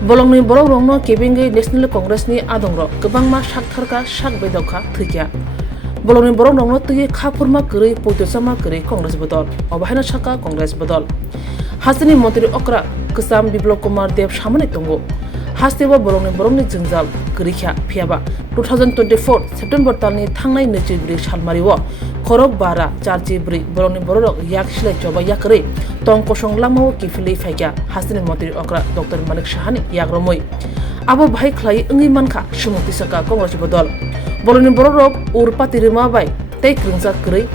Bolongni borok rongno kebengai National Congress ni adongro kwbangma saktharka sak bedokha thikya. Bolongni borok rongno tui khapurma kwrwi poitosama kwrwi Congress bodol obahaina saka Congress bodol. Hastini Mantri Okra Ksam Biplop Kumar Dev samani tongo. Hasteba bolongni borokni jingjal kwrwikha phiaba 2024 September talni thangnai 24 salmariwo khorok bara charchi bri bolongni borok yak silai choba yakri tong kosong lamao kifili faikya Hastini Mantri Okra Dr. Malik Shahani yagromoi abo bhai khlai ungi mankha sumukti saka Congress bodol bolongni borok urpati rima bai tei kringja kwrwi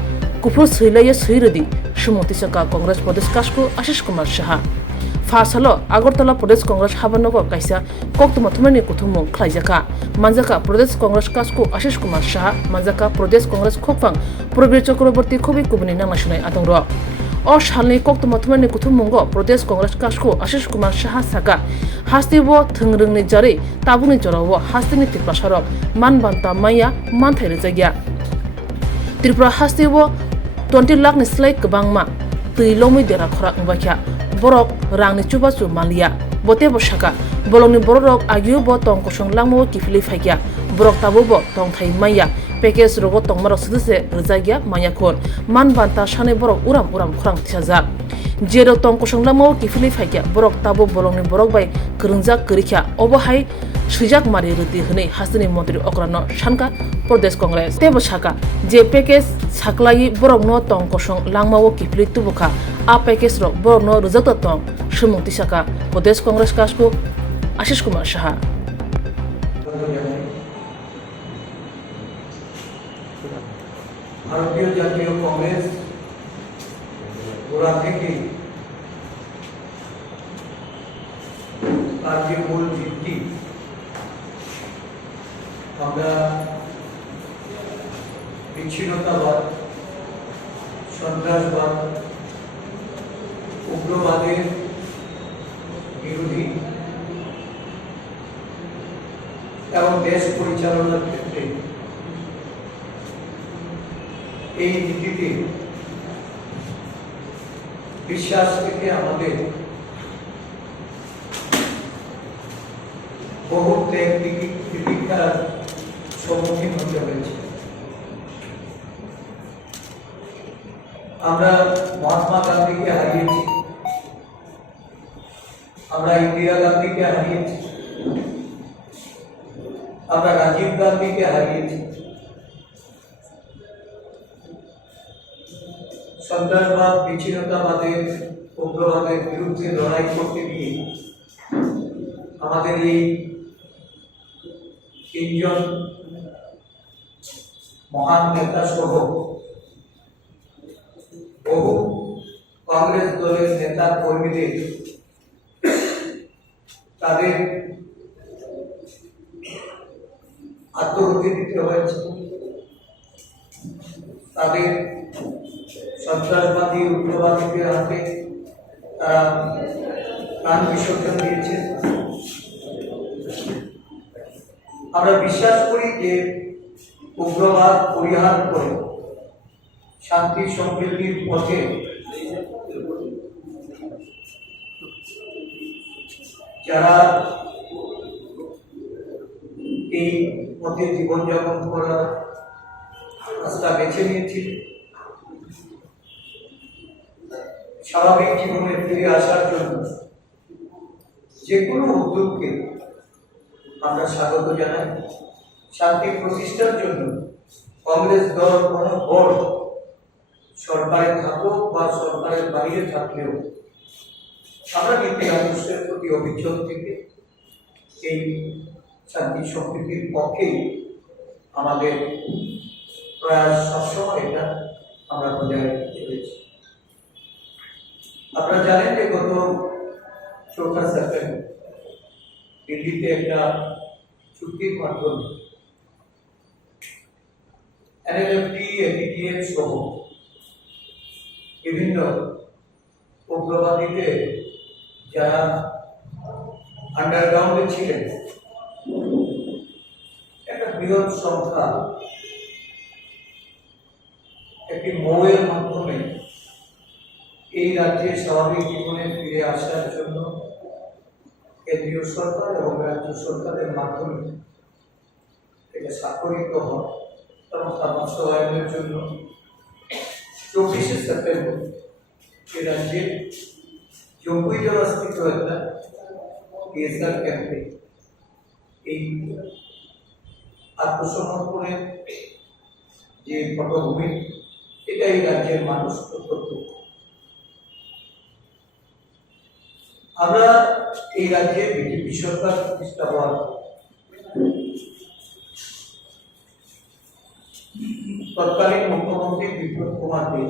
kufur swilaye swirodi sumukti saka Congress Pradesh Kasku Ashish Kumar Saha Fasalo Agartala Pradesh Congress Habanogo Kaisa Koktuma Thumani Kuthumung Khlaijaka Manjaka Pradesh Congress Kasku Ashish Kumar Saha Manjaka Pradesh Congress Khopang Probir Chakraborty Khobi Kubuni Nangnasunai Atongro O Shalni Koktuma Thumani Kuthumungo Pradesh Congress Kasku Ashish Kumar Saha Saka Hastibo Thungrungni Jari Tabuni Jorowo Hastini Tipasarok Manbanta Maya Manthai Jagya Tripura Hastibo 20 lakh ni slai kwbangma tui lomui dera khora ngbakhya borok rangni chubachu malia bote bosaka bolongni borok agio bo tong kosong langmo kifili faikya borok tabo bo tong thai maya package rogo tongmarok suduse rjagya maya khon manbanta sane borok uram khorang tisajak jero tong kosong langmo kifili faikya borok tabo bolongni borok bai krungjak krikya obohai sujak mari rudi hne Hastini Mantri Okrano Shanka Pradesh Congress tebo saka je package saklai borok no tong kosong langmao kifili tubukha a package rok borok no rujak tong sumukti saka Pradesh Congress Kasku Ashish Kumar Saha ভারতীয় জাতীয় কংগ্রেস গোড়া থেকে তার যে মূল ভিত্তি আমরা বিচ্ছিন্নতাবাদ সন্ত্রাসবাদ উগ্রবাদের বিরোধী এবং দেশ পরিচালনার ক্ষেত্রে এই নীতিতে বিশ্বাস থেকে আমাদের বহু ত্যাগ তিতিক্ষার সম্মুখীন হতে হয়েছে আমরা মহাত্মা গান্ধীকে হারিয়েছি আমরা ইন্দিরা গান্ধীকে হারিয়েছি আমরা রাজীব গান্ধীকে হারিয়েছি সন্ত্রাসবাদ বিচ্ছিন্নতাবাদের উগ্রবাদের বিরুদ্ধে লড়াই করতে গিয়ে আমাদের এই তিনজন মহান নেতা সহ বহু কংগ্রেস দলের নেতা কর্মীদের তাদের আত্মহত্যা দিতে হয়েছে তাদের সন্ত্রাসবাদী উগ্রবাদীদের হাতে তারা প্রাণ বিসর্জন দিয়েছে আমরা বিশ্বাস করি যে উগ্রবাদ পরিহার করে শান্তি সমৃদ্ধির পথে যারা এই পথে জীবনযাপন করার রাস্তা বেছে নিয়েছিল স্বাভাবিক জীবনে ফিরে আসার জন্য যে কোনো উদ্যোগকে আমরা স্বাগত জানাই শান্তি প্রতিষ্ঠার জন্য কংগ্রেস দল কোনো বড় সরকারে থাকুক বা সরকারের বাইরে থাকলেও আমরা নীতি আদর্শের প্রতি অবিচল থেকে এই শান্তি সম্প্রীতির পক্ষেই আমাদের প্রয়াস সবসময় এটা আমরা বজায় চলেছি আপনারা জানেন যে গত 4 সেপ্টেম্বর দিল্লিতে একটা চুক্তির মাধ্যমে NLFT, ATTF সহ বিভিন্ন উগ্রবাদীদের যারা আন্ডারগ্রাউন্ডে ছিলেন একটা বৃহৎ সংখ্যা একটি মৌয়ের মাধ্যমে এই রাজ্যে স্বাভাবিক জীবনে ফিরে আসার জন্য কেন্দ্রীয় সরকার এবং রাজ্য সরকারের মাধ্যমে এটা স্বাক্ষরিত হয় এবং তার বাস্তবায়নের জন্য 24শে সেপ্টেম্বর এ রাজ্যে 90 জনস্থিত একটা পিএসআর ক্যাম্পে এই আত্মসমর্পণের যে পটভূমি এটা এই রাজ্যের মানুষ প্রত্যক্ষ। আমরা এই রাজ্যে বিজেপি সরকার প্রতিষ্ঠা হওয়ার তৎকালীন মুখ্যমন্ত্রী বিপ্লব কুমার দেব,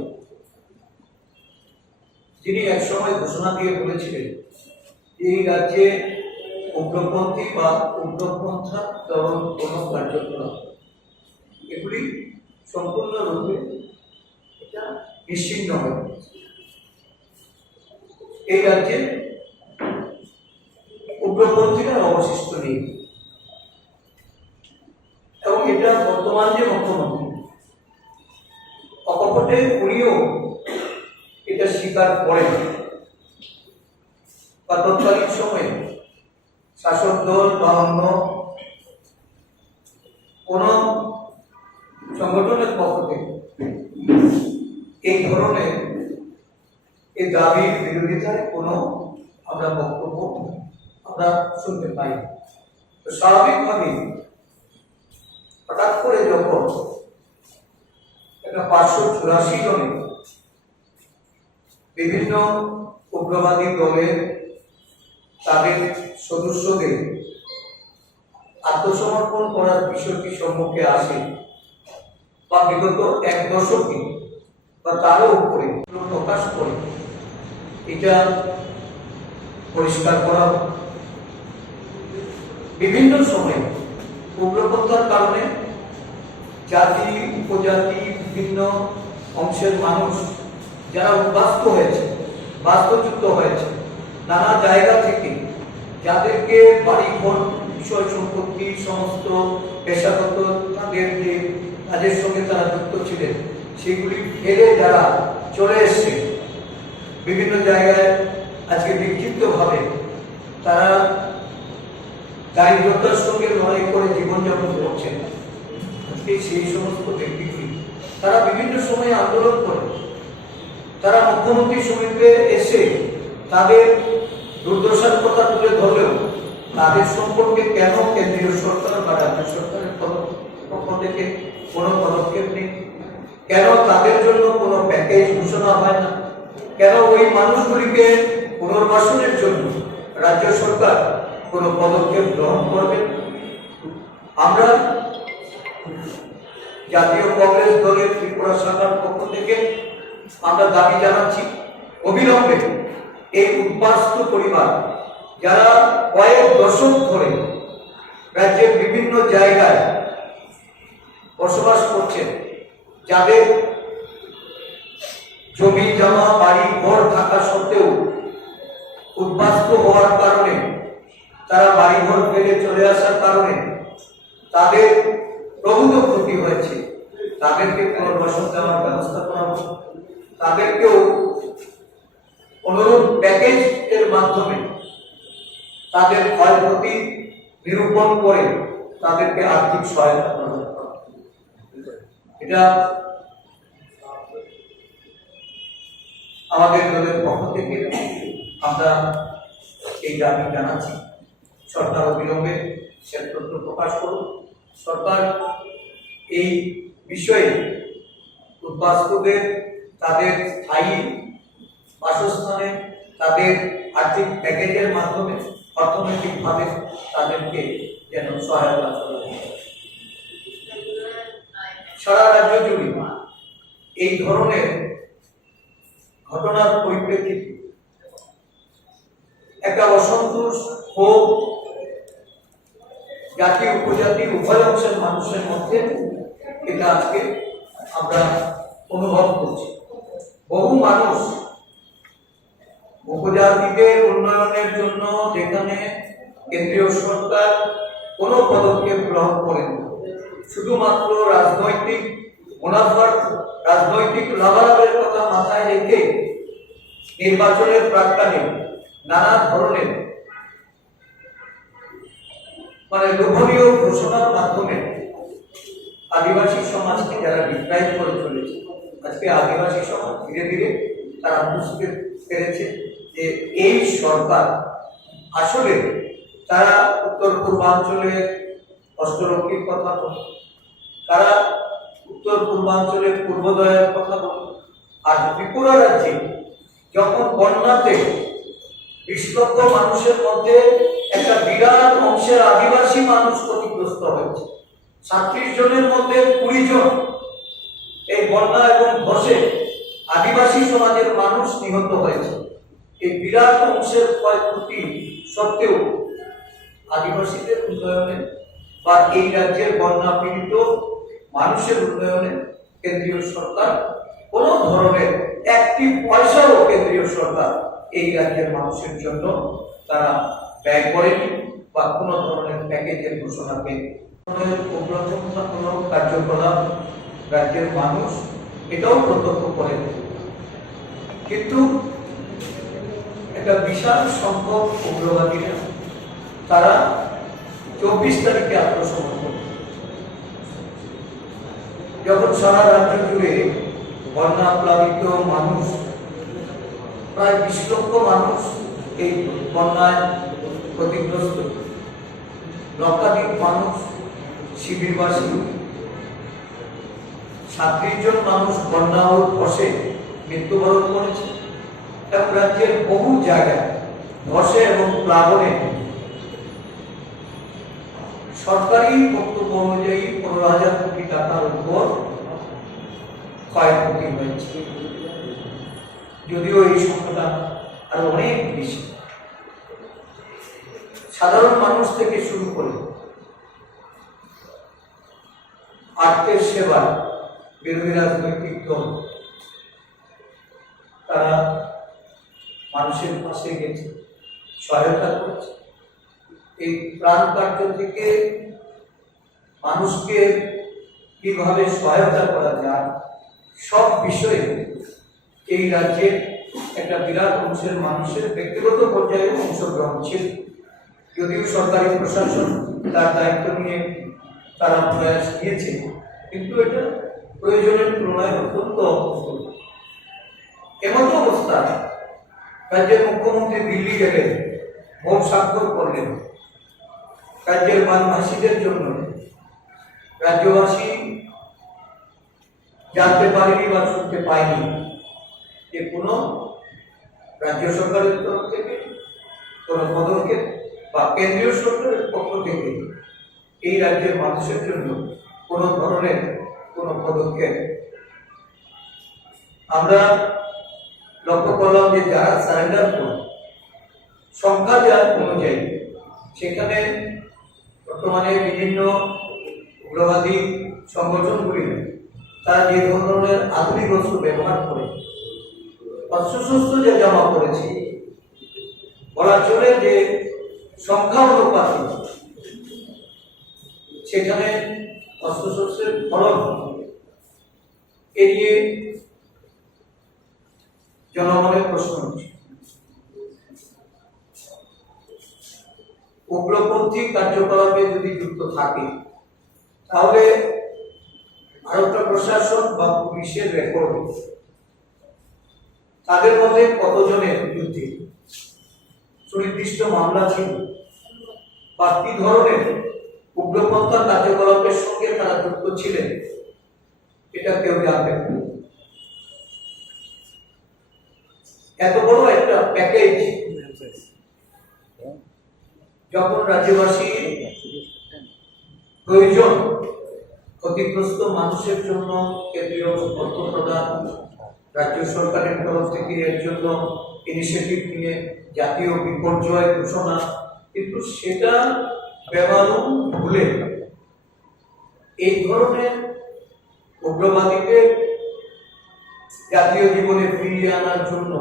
যিনি একসময় ঘোষণা দিয়ে বলেছিলেন এই রাজ্যে উগ্রপন্থী বা উগ্রপন্থা এবং কোনো কার্যক্রম এগুলি সম্পূর্ণরূপে এটা নিশ্চিহ্ন হয়। এই রাজ্যে উগ্রপন্থীরা অবশিষ্ট নেই এবং এটা বর্তমান যে মুখ্যমন্ত্রী অকপটে উনিও এটা স্বীকার করেন বা তৎকালীন সময়ে শাসক দল বা অন্য কোন সংগঠনের পক্ষ থেকে এই ধরনের এই দাবির বিরোধিতায় কোনো আমরা বক্তব্য আমরা শুনতে পাই। তো স্বাভাবিকভাবে হঠাৎ করে যখন একটা 584 জনে বিভিন্ন উগ্রবাদী দলের তাদের সদস্যদের আত্মসমর্পণ করার বিষয়টি সম্মুখে আসে বা বিগত 1 দশকে বা তারও উপরে প্রকাশ করে এটা পরিষ্কার করা বিভিন্ন সময়ে উগ্রপন্থার কারণে জাতি উপজাতি বিভিন্ন অংশের মানুষ যারা উদ্বাস্ত হয়েছে বাস্তুচ্যুত হয়েছে নানা জায়গা থেকে যাদেরকে বাড়ি ঘর বিষয় সম্পত্তি সমস্ত পেশাগত তাদের যে কাজের সঙ্গে তারা যুক্ত ছিলেন সেগুলি ফেলে যারা চলে এসছে বিভিন্ন জায়গায় আজকে বিক্ষিপ্তভাবে তারা দারিদ্রতার সঙ্গে লড়াই করে জীবনযাপন করছেন। আজকে সেই সমস্ত ব্যক্তিগুলি তারা বিভিন্ন সময়ে আন্দোলন করে তারা মুখ্যমন্ত্রী সমিতিতে এসে তাদের দুর্দশার কথা তুলে ধরলেও তাদের সম্পর্কে কেন কেন্দ্রীয় সরকার বা রাজ্য সরকারের পক্ষ থেকে কোনো পদক্ষেপ নেই, কেন তাদের জন্য কোনো প্যাকেজ ঘোষণা হয় না, কেন ওই মানুষগুলিকে পুনর্বাসনের জন্য রাজ্য সরকার কোনো পদক্ষেপ গ্রহণ করবে। আমরা জাতীয় কংগ্রেস দলের ত্রিপুরা শাখার পক্ষ থেকে আমরা দাবি জানাচ্ছি অবিলম্বে এই উদ্বাস্ত পরিবার যারা কয়েক দশক ধরে রাজ্যের বিভিন্ন জায়গায় বসবাস করছেন, যাদের জমি জমা বাড়ি ঘর থাকা সত্ত্বেও উদ্বাস্ত হওয়ার কারণে তারা বাড়ি ঘর ফেলে চলে আসার কারণে তাদের প্রভূত ক্ষতি হয়েছে, তাদেরকে পুনর্বাসন দেওয়ার ব্যবস্থা করা হোক, তাদেরকেও অনুরূপ প্যাকেজ এর মাধ্যমে তাদের ক্ষয়ক্ষতি নিরূপণ করে তাদেরকে আর্থিক সহায়তা প্রদান করা। এটা আমাদের দলের পক্ষ থেকে আমরা এই দাবি জানাচ্ছি। সরকার অবিলম্বে শ্বেতপত্র প্রকাশ করুন। সরকার এই বিষয়ে উদ্বাস্তুদের তাদের স্থায়ী বাসস্থানে তাদের আর্থিক প্যাকেজের মাধ্যমে অর্থনৈতিকভাবে তাদেরকে যেন সহায়তা করা হয়। সারা রাজ্য জুড়ে এই ধরনের ঘটনার পরিপ্রেক্ষিতে একটা অসন্তোষ ক্ষোভ জাতি উপজাতি উভয় অংশের মানুষের মধ্যে এটা আজকে আমরা অনুভব করছি। বহু মানুষ উপজাতিদের উন্নয়নের জন্য যেখানে কেন্দ্রীয় সরকার কোনো পদক্ষেপ গ্রহণ করেন, শুধুমাত্র রাজনৈতিক মুনাফার রাজনৈতিক লাভালাভের কথা মাথায় রেখে নির্বাচনের প্রাক্কালে নানা ধরনের মানে লোভনীয় ঘোষণার মাধ্যমে আদিবাসী সমাজকে যারা ডিপ্রাইভ করে চলেছে, আজকে আদিবাসী সমাজ ধীরে ধীরে তারা বুঝতে পেরেছে যে এই সরকার আসলে তারা উত্তর পূর্বাঞ্চলে অষ্টলক্ষ্মীর কথা বলে, তারা উত্তর পূর্বাঞ্চলে পূর্বোদয়ের কথা বলে, আর ত্রিপুরা রাজ্যে যখন বন্যাতে 20 লক্ষ মানুষের মধ্যে একটা বিরাট অংশের আদিবাসী মানুষ ক্ষতিগ্রস্ত হয়েছে, 37 জনের মধ্যে 20 জন এই বন্যা এবং ধসে আদিবাসী সমাজের মানুষ নিহত হয়েছে। এই বিরাট অংশের ক্ষয়ক্ষতি সত্ত্বেও আদিবাসীদের উন্নয়নে বা এই রাজ্যের বন্যা পীড়িত মানুষের উন্নয়নে কেন্দ্রীয় সরকার কোনো ধরনের একটি পয়সাও কেন্দ্রীয় সরকার এই রাজ্যের মানুষের জন্য তারা ব্যয় করেনি বা কোনো ধরনের প্যাকেজের ঘোষণা পেয়ে অগ্রগতিমূলক কার্যকলাপ রাজ্যের মানুষ এটাও প্রত্যক্ষ করে। কিন্তু একটা বিশাল সংখ্যক উগ্রবাদীরা তারা 24 তারিখে আত্মসমর্পণ, যখন সারা রাজ্য জুড়ে বন্যা প্লাবিত মানুষ প্রায় 20 লক্ষ মানুষ এই বন্যায় ক্ষতিগ্রস্ত, লক্ষাধিক মানুষ শিবিরবাসী, 37 জন মানুষ বন্যা ও ধসে মৃত্যুবরণ করেছে এবং রাজ্যের বহু জায়গায় ধসে এবং প্লাবনে সরকারি বক্তব্য অনুযায়ী 15,000 কোটি টাকার উপর ক্ষয়ক্ষতি হয়েছে, যদিও এই সংখ্যাটা আরো অনেক বেশি। সাধারণ মানুষ থেকে শুরু করে আর্থের সেবা, বিরোধী রাজনৈতিক দল তারা মানুষের পাশে গেছে, সহায়তা করেছে। এই প্রাণ কার্য থেকে মানুষকে কিভাবে সহায়তা করা যায় সব বিষয়ে এই রাজ্যের একটা বিরাট অংশের মানুষের ব্যক্তিগত পর্যায়ে অংশগ্রহণ ছিল। যদিও সরকারি প্রশাসন তার দায়িত্ব নিয়ে তারা প্রয়াস নিয়েছে, কিন্তু এটা প্রয়োজনের তুলনায় অত্যন্ত এমন অবস্থা রাজ্যের মুখ্যমন্ত্রী দিল্লি গেলেন, ভোট স্বাক্ষর করলেন রাজ্যের বানভাসীদের জন্য। রাজ্যবাসী জানতে পারেনি বা শুনতে পায়নি যে কোনো রাজ্য সরকারের তরফ থেকে কোনো পদক্ষেপ বা কেন্দ্রীয় সরকারের পক্ষ থেকে এই রাজ্যের মানুষের জন্য কোনো ধরনের কোনো পদক্ষেপ। আমরা লক্ষ্য করলাম যে যারা সারেন্ডার করল সংখ্যা যা অনুযায়ী, সেখানে বর্তমানে বিভিন্ন উগ্রবাদী সংগঠনগুলি তারা যে ধরনের আধুনিক অস্ত্র ব্যবহার করে অস্ত্রশস্ত্র যে জমা করেছে, বলা চলে যে সংখ্যা অনুপাতে সেখানে অস্ত্রশস্ত্রের ফলন এড়িয়ে জনগণের প্রশ্ন হচ্ছে। উগ্রপন্থী কার্যকলাপে যদি যুক্ত থাকে তাহলে ভারতের প্রশাসন বা পুলিশের রেকর্ড তাদের মধ্যে কতজনের বিরুদ্ধে সুনির্দিষ্ট মামলা ছিল বা কি ধরনের উগ্রপন্থা কার্যকলাপের সঙ্গে তারা যুক্ত ছিলেন, এটা কেউ জানবে না। এত বড় একটা প্যাকেজ যখন রাজ্যবাসী প্রয়োজন, ক্ষতিগ্রস্ত মানুষের জন্য কেন্দ্রীয় অর্থ প্রদান, রাজ্য সরকারের তরফ থেকে এর জন্য ইনিশিয়েটিভ নিয়ে জাতীয় বিপর্যয় ঘোষণা, কিন্তু সেটা বেমালুম ভুলে এই ধরনের উগ্রবাদীদের জাতীয় জীবনে ফিরিয়ে আনার জন্য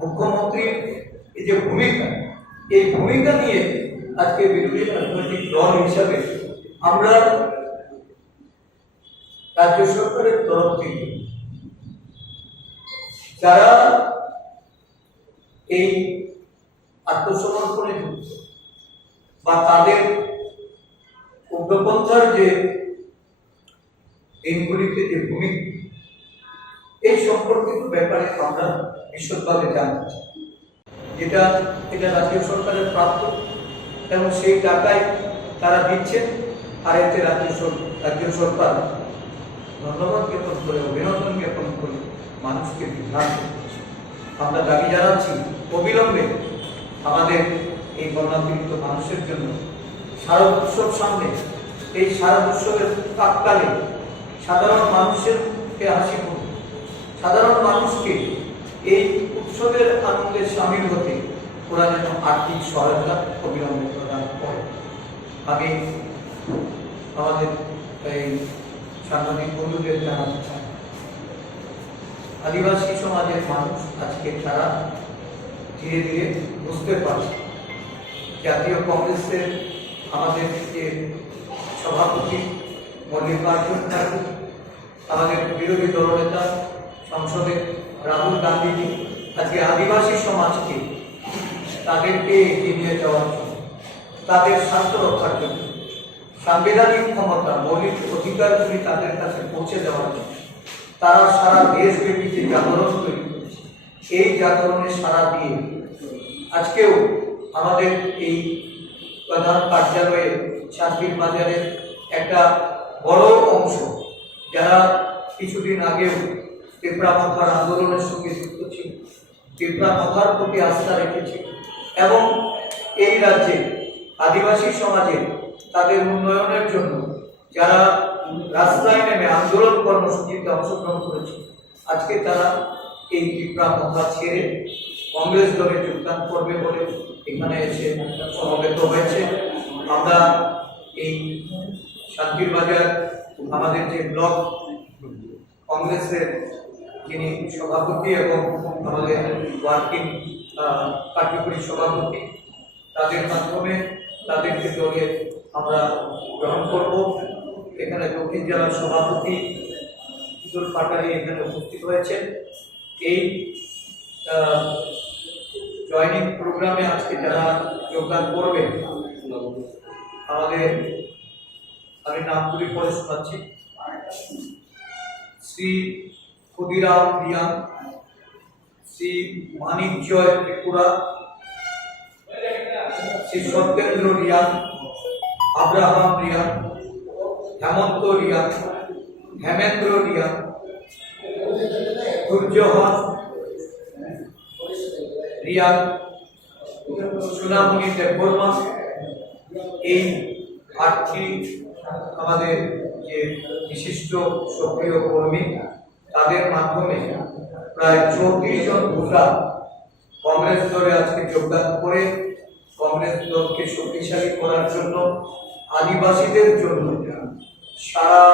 মুখ্যমন্ত্রীর এই যে ভূমিকা, এই ভূমিকা নিয়ে আজকে বিরোধী রাজনৈতিক দল হিসাবে আমরা রাজ্য সরকারের তরফ থেকে যারা এই আত্মসমর্পণে যুক্ত বা তাদের উগ্রপন্থার যে দিনগুলিতে যে ভূমিকা, এই সম্পর্কিত ব্যাপারে আমরা বিশদভাবে জানতে চাই। এটা রাজ্য সরকারের প্রাপ্য এবং সেই টাকায় তারা দিচ্ছেন, আর এতে রাজ্য সরকার ধন্যবাদ জ্ঞাপন করে, অভিনন্দন জ্ঞাপন করে মানুষকে বিভ্রান্ত করছে। আমরা দাবি জানাচ্ছি অবিলম্বে আমাদের এই বন্যাপীড়িত মানুষের জন্য শারদ উৎসব সামনে, এই শারদ উৎসবের প্রাক্কালে সাধারণ মানুষেরকে হাসি মুখে, সাধারণ মানুষকে এই উৎসবের আনন্দে সামিল হতে ওরা যেন আর্থিক সহায়তা অবিলম্বে প্রদান করে। আমি আমাদের এই সাংবাদিক বন্ধুদের জানাতে চাই, আদিবাসী সমাজের মানুষ আজকে তারা ধীরে ধীরে বুঝতে পারছে জাতীয় কংগ্রেসের আমাদের যে সভাপতি মল্লিকার্জুন খাড়গে, আমাদের বিরোধী দলনেতা সংসদে রাহুল গান্ধীজি আজকে আদিবাসী সমাজকে তাদেরকে এগিয়ে নিয়ে যাওয়ার জন্য, তাদের স্বার্থ রক্ষার জন্য, সাংবিধানিক ক্ষমতা মৌলিক অধিকারগুলি তাদের কাছে পৌঁছে দেওয়ার জন্য তারা সারা দেশব্যাপী যে জাগরণ তৈরি করেছে, এই জাগরণে সারা দিয়ে আজকেও আমাদের এই প্রধান কার্যালয়ে শান্তির বাজারের একটা বড় অংশ যারা কিছুদিন আগেও পিঁপড়া মাথার আন্দোলনের সঙ্গে যুক্ত ছিল, পিঁপড়া মাথার প্রতি আস্থা রেখেছে এবং এই রাজ্যে আদিবাসী সমাজে তাদের উন্নয়নের জন্য যারা রাস্তায় নেমে আন্দোলন কর্মসূচিতে অংশগ্রহণ করেছে, আজকে তারা এই পিঁপড়া মাথা ছেড়ে কংগ্রেস দলে যোগদান করবে বলে এখানে এসে সমবেত হয়েছে। আমরা এই শান্তির বাজার আমাদের যে ব্লক কংগ্রেসের যিনি সভাপতি এবং আমাদের ওয়ার্কিং কার্যকরী সভাপতি, তাদের মাধ্যমে তাদেরকে দলে আমরা গ্রহণ করব। এখানে দক্ষিণ জেলার সভাপতি ইদুল পাটারি এখানে উপস্থিত হয়েছেন। এই জয়নিং প্রোগ্রামে আজকে যারা যোগদান করবেন, আমাদের আমি নামগুলি পরে শোনাচ্ছি। শ্রী ক্ষুদিরাম রিয়াং, শ্রী মানিক জয় ত্রিপুরা, শ্রী সত্যেন্দ্র রিয়াং, আব্রাহাম রিয়াং, হেমন্ত রিয়াং, হেমেন্দ্র রিয়াং, সূর্যহন রিয়াং, সোনামণি দেববর্মা, এই 8টি আমাদের যে বিশিষ্ট সক্রিয় কর্মী, তাদের মাধ্যমে প্রায় 34 জন ভোটার কংগ্রেস দলে আজকে যোগদান করে কংগ্রেস দলকে শক্তিশালী করার জন্য, আদিবাসীদের জন্য সারা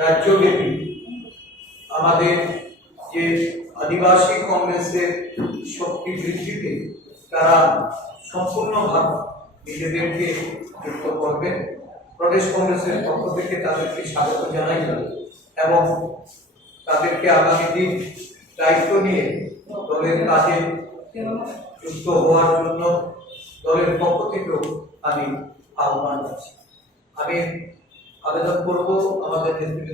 রাজ্যব্যাপী আমাদের যে আদিবাসী কংগ্রেসের শক্তি বৃদ্ধিতে তারা সম্পূর্ণভাবে নিজেদেরকে যুক্ত করবেন। প্রদেশ কংগ্রেসের পক্ষ থেকে তাদেরকে স্বাগত জানাই এবং তাদেরকে আগামী দিন দায়িত্ব নিয়ে দলের কাজে যুক্ত হওয়ার জন্য দলের পক্ষ থেকেও আমি আহ্বান করছি। আমি আবেদন করব আমাদের নেতৃত্ব